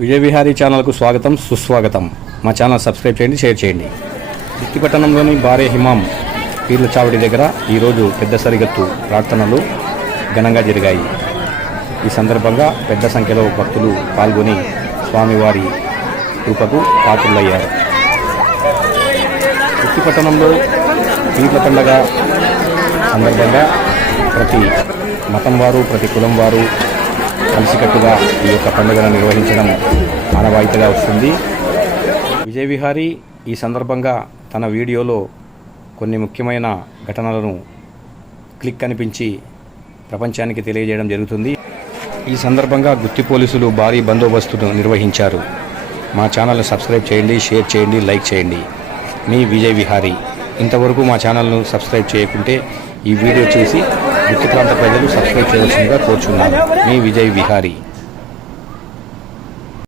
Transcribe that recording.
విజయ విహారీ ఛానల్కు స్వాగతం సుస్వాగతం. మా ఛానల్ సబ్స్క్రైబ్ చేయండి షేర్ చేయండి. పట్టణంలోని భార్య హిమాం పీర్ల చావడి దగ్గర ఈరోజు పెద్ద సరిగత్తు ప్రార్థనలు ఘనంగా జరిగాయి. ఈ సందర్భంగా పెద్ద సంఖ్యలో భక్తులు పాల్గొని స్వామివారి కృపకు పాత్రులయ్యారు. పట్టణంలో పీర్ల పండగ సందర్భంగా ప్రతి మతం వారు ప్రతి కులం వారు కలిసికట్టుగా ఈ యొక్క పండుగను నిర్వహించడం ఆనవాయితీగా వస్తుంది. విజయ్ విహారీ ఈ సందర్భంగా తన వీడియోలో కొన్ని ముఖ్యమైన ఘటనలను క్లిక్ అనిపించి ప్రపంచానికి తెలియజేయడం జరుగుతుంది. ఈ సందర్భంగా గుత్తి పోలీసులు భారీ బందోబస్తును నిర్వహించారు. మా ఛానల్ను సబ్స్క్రైబ్ చేయండి షేర్ చేయండి లైక్ చేయండి. మీ విజయ్ విహారీ. ఇంతవరకు మా ఛానల్ను సబ్స్క్రైబ్ చేయకుంటే ఈ వీడియో చేసి గుత్తి ప్రాంత ప్రజలు సబ్స్క్రైబ్ చేయాల్సిందిగా కోరుచున్నాను. మీ విజయ్ విహారీ.